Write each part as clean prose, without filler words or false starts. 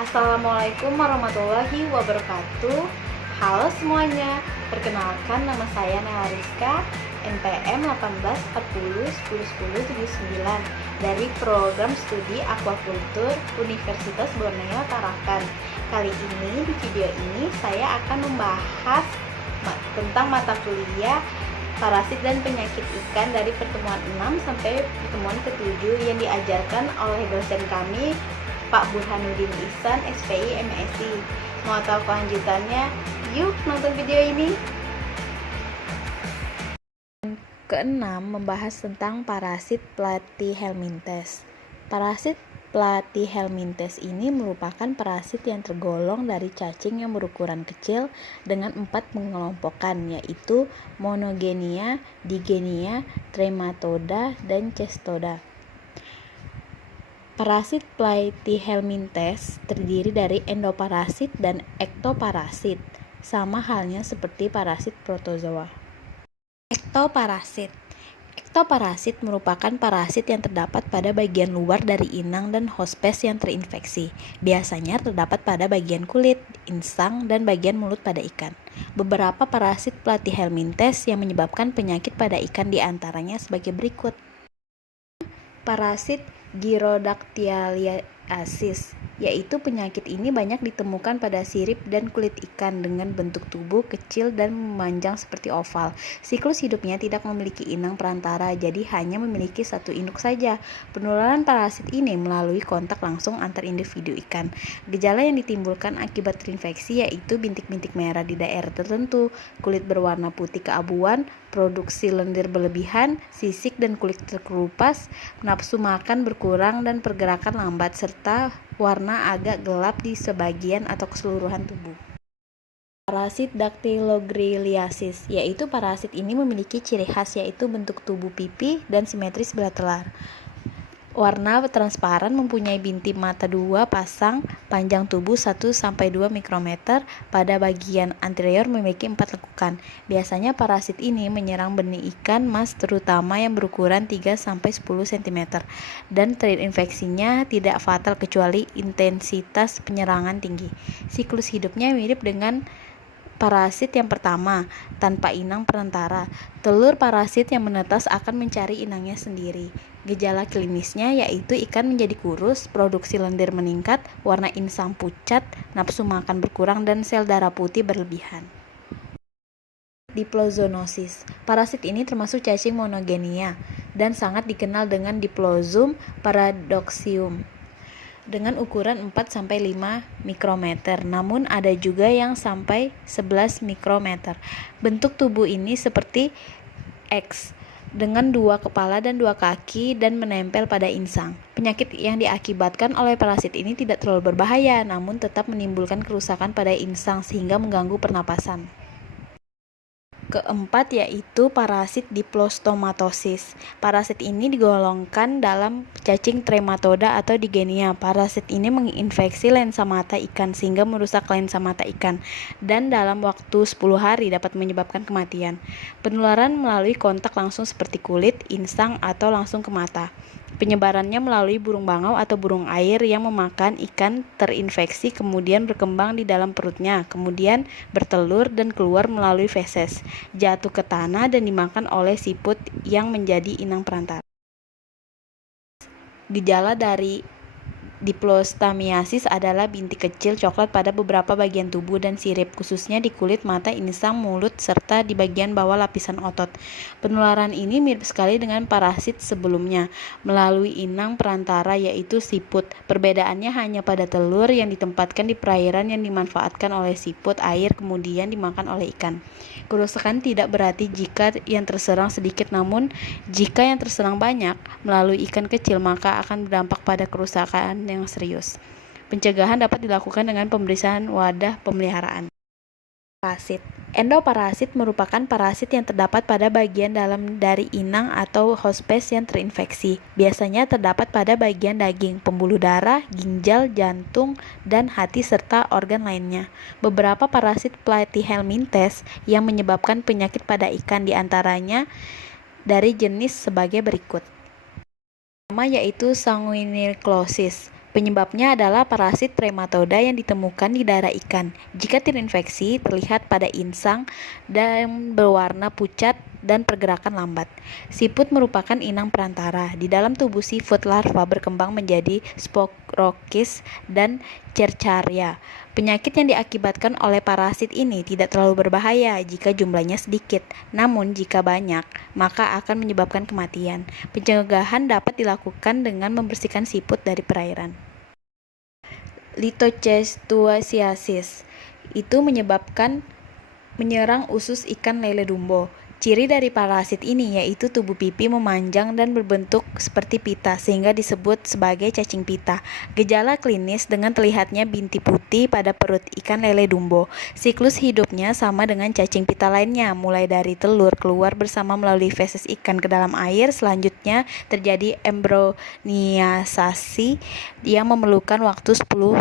Assalamualaikum warahmatullahi wabarakatuh. Halo semuanya, perkenalkan nama saya Nela Rizka, NPM 1840101079 dari program studi Aquaculture Universitas Borneo Tarakan. Kali ini di video ini saya akan membahas tentang mata kuliah parasit dan penyakit ikan dari pertemuan 6 sampai pertemuan ke-7 yang diajarkan oleh dosen kami Pak Burhanuddin Ihsan, SPI, MSI. Mau tahu kelanjutannya? Yuk nonton video ini. Keenam, membahas tentang parasit Platyhelminthes. Parasit Platyhelminthes ini merupakan parasit yang tergolong dari cacing yang berukuran kecil dengan 4 pengelompokan, yaitu Monogenia, Digenia, Trematoda, dan Cestoda. Parasit Platyhelminthes terdiri dari endoparasit dan ektoparasit, sama halnya seperti parasit protozoa. Ektoparasit. Ektoparasit merupakan parasit yang terdapat pada bagian luar dari inang dan hospes yang terinfeksi. Biasanya terdapat pada bagian kulit, insang, dan bagian mulut pada ikan. Beberapa parasit Platyhelminthes yang menyebabkan penyakit pada ikan diantaranya sebagai berikut. Parasit Gyrodactyliasis, yaitu penyakit ini banyak ditemukan pada sirip dan kulit ikan dengan bentuk tubuh kecil dan memanjang seperti oval. Siklus hidupnya tidak memiliki inang perantara, jadi hanya memiliki satu induk saja. Penularan parasit ini melalui kontak langsung antar individu ikan. Gejala yang ditimbulkan akibat terinfeksi yaitu bintik-bintik merah di daerah tertentu, kulit berwarna putih keabuan, produksi lendir berlebihan, sisik dan kulit terkelupas, nafsu makan berkurang dan pergerakan lambat, serta warna agak gelap di sebagian atau keseluruhan tubuh. Parasit Dactylogriliasis, yaitu parasit ini memiliki ciri khas yaitu bentuk tubuh pipi dan simetris bilateral. Warna transparan, mempunyai bintik mata 2 pasang, panjang tubuh 1-2 mikrometer, pada bagian anterior memiliki 4 lekukan. Biasanya parasit ini menyerang benih ikan mas terutama yang berukuran 3-10 cm dan terinfeksinya tidak fatal kecuali intensitas penyerangan tinggi. Siklus hidupnya mirip dengan parasit yang pertama, tanpa inang perantara. Telur parasit yang menetas akan mencari inangnya sendiri. Gejala klinisnya yaitu ikan menjadi kurus, produksi lendir meningkat, warna insang pucat, nafsu makan berkurang, dan sel darah putih berlebihan. Diplozoonosis. Parasit ini termasuk cacing monogenia dan sangat dikenal dengan Diplozum paradoxum dengan ukuran 4-5 mikrometer, namun ada juga yang sampai 11 mikrometer. Bentuk tubuh ini seperti X dengan 2 kepala dan 2 kaki dan menempel pada insang. Penyakit yang diakibatkan oleh parasit ini tidak terlalu berbahaya, namun tetap menimbulkan kerusakan pada insang sehingga mengganggu pernapasan. Keempat yaitu parasit Diplostomatosis. Parasit ini digolongkan dalam cacing Trematoda atau Digenia. Parasit ini menginfeksi lensa mata ikan sehingga merusak lensa mata ikan dan dalam waktu 10 hari dapat menyebabkan kematian. Penularan melalui kontak langsung seperti kulit, insang, atau langsung ke mata. Penyebarannya melalui burung bangau atau burung air yang memakan ikan terinfeksi kemudian berkembang di dalam perutnya, kemudian bertelur dan keluar melalui feses, jatuh ke tanah dan dimakan oleh siput yang menjadi inang perantara. Gejala dari Diplostamiasis adalah bintik kecil coklat pada beberapa bagian tubuh dan sirip, khususnya di kulit, mata, insang, mulut, serta di bagian bawah lapisan otot. Penularan ini mirip sekali dengan parasit sebelumnya, melalui inang perantara yaitu siput. Perbedaannya hanya pada telur yang ditempatkan di perairan yang dimanfaatkan oleh siput air kemudian dimakan oleh ikan. Kerusakan tidak berarti jika yang terserang sedikit, namun jika yang terserang banyak melalui ikan kecil maka akan berdampak pada kerusakan yang serius. Pencegahan dapat dilakukan dengan pemeriksaan wadah pemeliharaan. Parasit. Endoparasit merupakan parasit yang terdapat pada bagian dalam dari inang atau hospes yang terinfeksi. Biasanya terdapat pada bagian daging, pembuluh darah, ginjal, jantung, dan hati serta organ lainnya. Beberapa parasit Platyhelminthes yang menyebabkan penyakit pada ikan diantaranya dari jenis sebagai berikut. Pertama yaitu sanguineclosis. Penyebabnya adalah parasit trematoda yang ditemukan di darah ikan. Jika terinfeksi, terlihat pada insang dan berwarna pucat dan pergerakan lambat. Siput merupakan inang perantara. Di dalam tubuh siput, larva berkembang menjadi Sporokis dan Cercaria. Penyakit yang diakibatkan oleh parasit ini tidak terlalu berbahaya jika jumlahnya sedikit. Namun jika banyak, maka akan menyebabkan kematian. Pencegahan dapat dilakukan dengan membersihkan siput dari perairan. Lithocestuasiasis itu menyerang usus ikan lele dumbo. Ciri dari parasit ini yaitu tubuh pipi memanjang dan berbentuk seperti pita sehingga disebut sebagai cacing pita. Gejala klinis dengan terlihatnya binti putih pada perut ikan lele dumbo. Siklus hidupnya sama dengan cacing pita lainnya, mulai dari telur keluar bersama melalui feses ikan ke dalam air, selanjutnya terjadi embroniasasi yang memerlukan waktu 10-14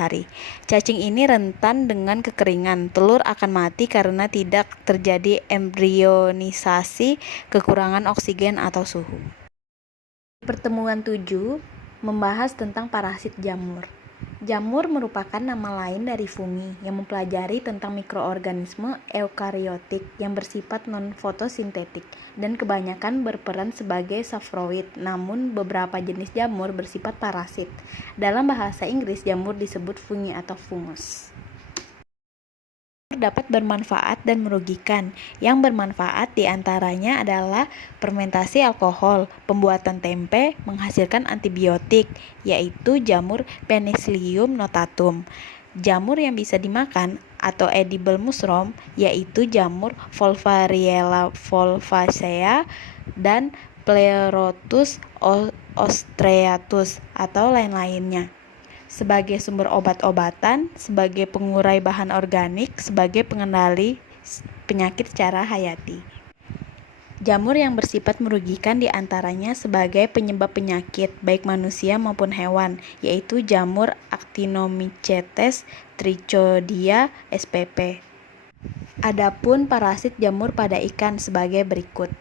hari. Cacing ini rentan dengan kekeringan. Telur akan mati karena tidak terjadi embrionisasi, kekurangan oksigen atau suhu. Pertemuan 7 membahas tentang parasit jamur. Jamur merupakan nama lain dari fungi yang mempelajari tentang mikroorganisme eukariotik yang bersifat non-fotosintetik dan kebanyakan berperan sebagai safroid, namun beberapa jenis jamur bersifat parasit. Dalam bahasa Inggris, jamur disebut fungi atau fungus. Dapat bermanfaat dan merugikan. Yang bermanfaat diantaranya adalah fermentasi alkohol, pembuatan tempe, menghasilkan antibiotik, yaitu jamur Penicillium notatum. Jamur yang bisa dimakan atau edible mushroom, yaitu jamur Volvariella volvacea dan Pleurotus ostreatus atau lain-lainnya. Sebagai sumber obat-obatan, sebagai pengurai bahan organik, sebagai pengendali penyakit secara hayati. Jamur yang bersifat merugikan diantaranya sebagai penyebab penyakit, baik manusia maupun hewan, yaitu jamur Actinomycetes trichodia spp. Adapun parasit jamur pada ikan sebagai berikut.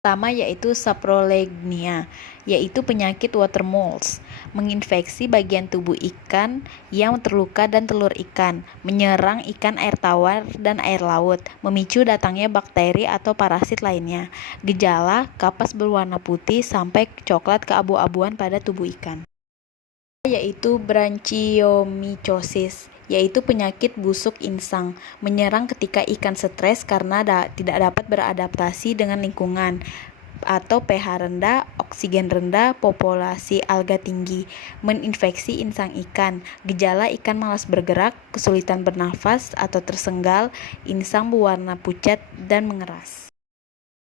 Pertama yaitu saprolegnia, yaitu penyakit water moles, menginfeksi bagian tubuh ikan yang terluka dan telur ikan, menyerang ikan air tawar dan air laut, memicu datangnya bakteri atau parasit lainnya. Gejala, kapas berwarna putih sampai coklat keabu-abuan pada tubuh ikan. Yaitu branchiomycosis, yaitu penyakit busuk insang, menyerang ketika ikan stres karena tidak dapat beradaptasi dengan lingkungan atau pH rendah, oksigen rendah, populasi alga tinggi, menginfeksi insang ikan. Gejala ikan malas bergerak, kesulitan bernafas atau tersenggal, insang berwarna pucat dan mengeras.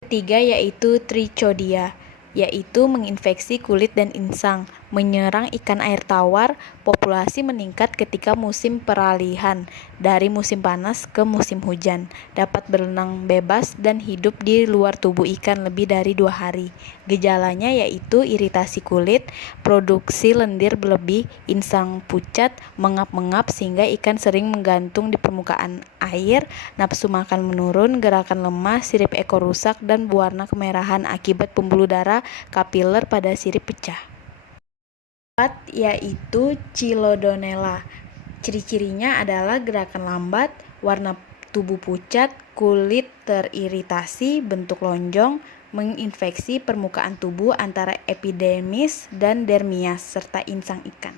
Ketiga yaitu trichodia, yaitu menginfeksi kulit dan insang, menyerang ikan air tawar. Populasi meningkat ketika musim peralihan dari musim panas ke musim hujan, dapat berenang bebas dan hidup di luar tubuh ikan lebih dari 2 hari. Gejalanya yaitu iritasi kulit, produksi lendir berlebih, insang pucat, mengap-mengap sehingga ikan sering menggantung di permukaan air, nafsu makan menurun, gerakan lemah, sirip ekor rusak, dan berwarna kemerahan akibat pembuluh darah kapiler pada sirip pecah. 4 yaitu Chilodonella. Ciri-cirinya adalah gerakan lambat, warna tubuh pucat, kulit teriritasi, bentuk lonjong, menginfeksi permukaan tubuh antara epidermis dan dermis serta insang ikan.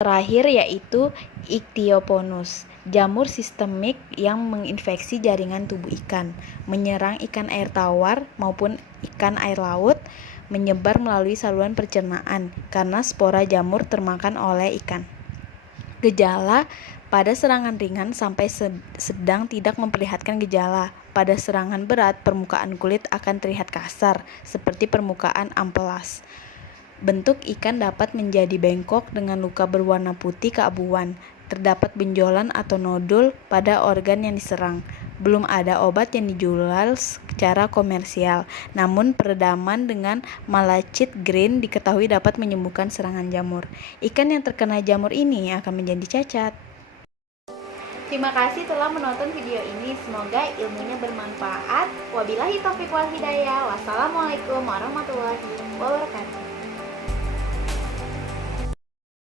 Terakhir yaitu Ichthyoponus, jamur sistemik yang menginfeksi jaringan tubuh ikan, menyerang ikan air tawar maupun ikan air laut, menyebar melalui saluran pencernaan karena spora jamur termakan oleh ikan. Gejala, pada serangan ringan sampai sedang tidak memperlihatkan gejala. Pada serangan berat, permukaan kulit akan terlihat kasar, seperti permukaan amplas. Bentuk ikan dapat menjadi bengkok dengan luka berwarna putih keabuan. Terdapat benjolan atau nodul pada organ yang diserang. Belum ada obat yang dijual secara komersial, namun peredaman dengan malachite green diketahui dapat menyembuhkan serangan jamur. Ikan yang terkena jamur ini akan menjadi cacat. Terima kasih telah menonton video ini. Semoga ilmunya bermanfaat. Wabillahi taufiq wal hidayah. Wassalamualaikum warahmatullahi wabarakatuh.